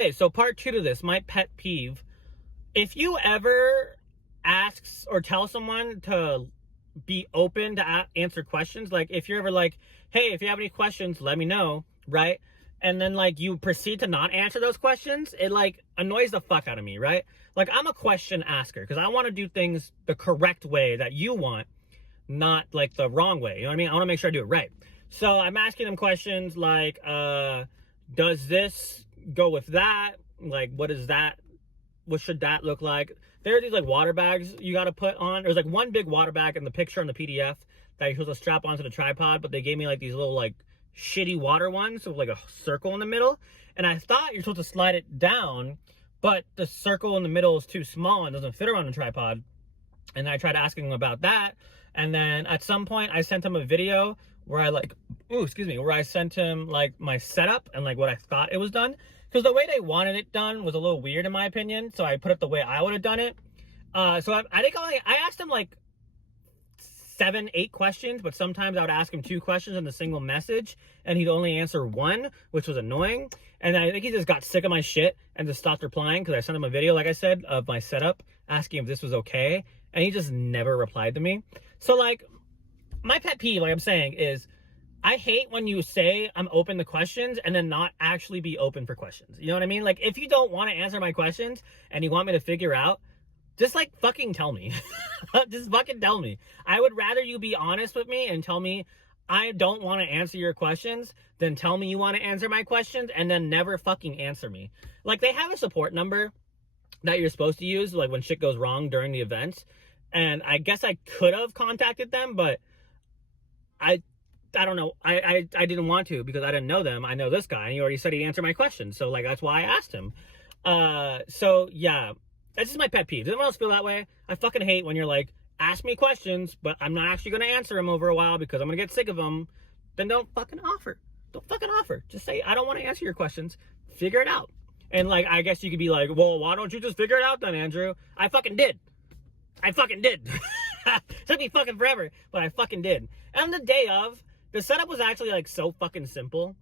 Okay, so part 2 to this, my pet peeve. If you ever ask or tell someone to be open to answer questions, like if you're ever like, hey, if you have any questions, let me know, right? And then like you proceed to not answer those questions, it like annoys the fuck out of me, right? Like I'm a question asker because I want to do things the correct way that you want, not like the wrong way. You know what I mean? I want to make sure I do it right. So I'm asking them questions like, does this go with that? Like, what is that? What should that look like? There are these like water bags you got to put on. There's like one big water bag in the picture on the PDF that you're supposed to strap onto the tripod, but they gave me like these little like shitty water ones with like a circle in the middle. And I thought you're supposed to slide it down, but the circle in the middle is too small and doesn't fit around the tripod. And I tried asking him about that. And then at some point I sent him a video where I like, where I sent him like my setup and like what I thought it was done. Because the way they wanted it done was a little weird in my opinion. So I put it the way I would have done it. So I think I asked him like 7-8 questions, but sometimes I would ask him 2 questions in a single message and he'd only answer 1, which was annoying. And I think he just got sick of my shit and just stopped replying because I sent him a video, like I said, of my setup asking if this was okay. And he just never replied to me. So like my pet peeve, like I'm saying, is I hate when you say I'm open to questions and then not actually be open for questions. You know what I mean? Like if you don't want to answer my questions and you want me to figure out, just like fucking tell me. Just fucking tell me. I would rather you be honest with me and tell me I don't want to answer your questions than tell me you want to answer my questions and then never fucking answer me. Like they have a support number that you're supposed to use like when shit goes wrong during the events. And I guess I could have contacted them, but I don't know. I didn't want to because I didn't know them. I know this guy and he already said he'd answer my questions. So like that's why I asked him. So yeah. That's just my pet peeve. Does anyone else feel that way? I fucking hate when you're like, ask me questions, but I'm not actually going to answer them over a while because I'm going to get sick of them. Then don't fucking offer. Don't fucking offer. Just say, I don't want to answer your questions. Figure it out. And like, I guess you could be like, well, why don't you just figure it out then, Andrew? I fucking did. I fucking did. It took me fucking forever, but I fucking did. And on the day of, the setup was actually like so fucking simple.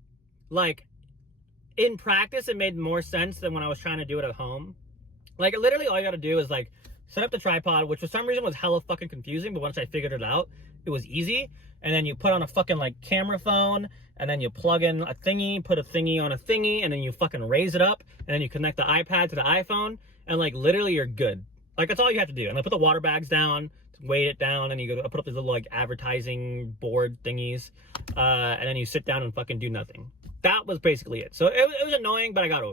Like, in practice, it made more sense than when I was trying to do it at home. Like, literally all you gotta do is, like, set up the tripod, which for some reason was hella fucking confusing, but once I figured it out, it was easy. And then you put on a fucking, like, camera phone, and then you plug in a thingy, put a thingy on a thingy, and then you fucking raise it up, and then you connect the iPad to the iPhone, and, like, literally you're good. Like, that's all you have to do. And I put the water bags down, weight it down, and you go put up these little, like, advertising board thingies, and then you sit down and fucking do nothing. That was basically it. So it was annoying, but I got over it.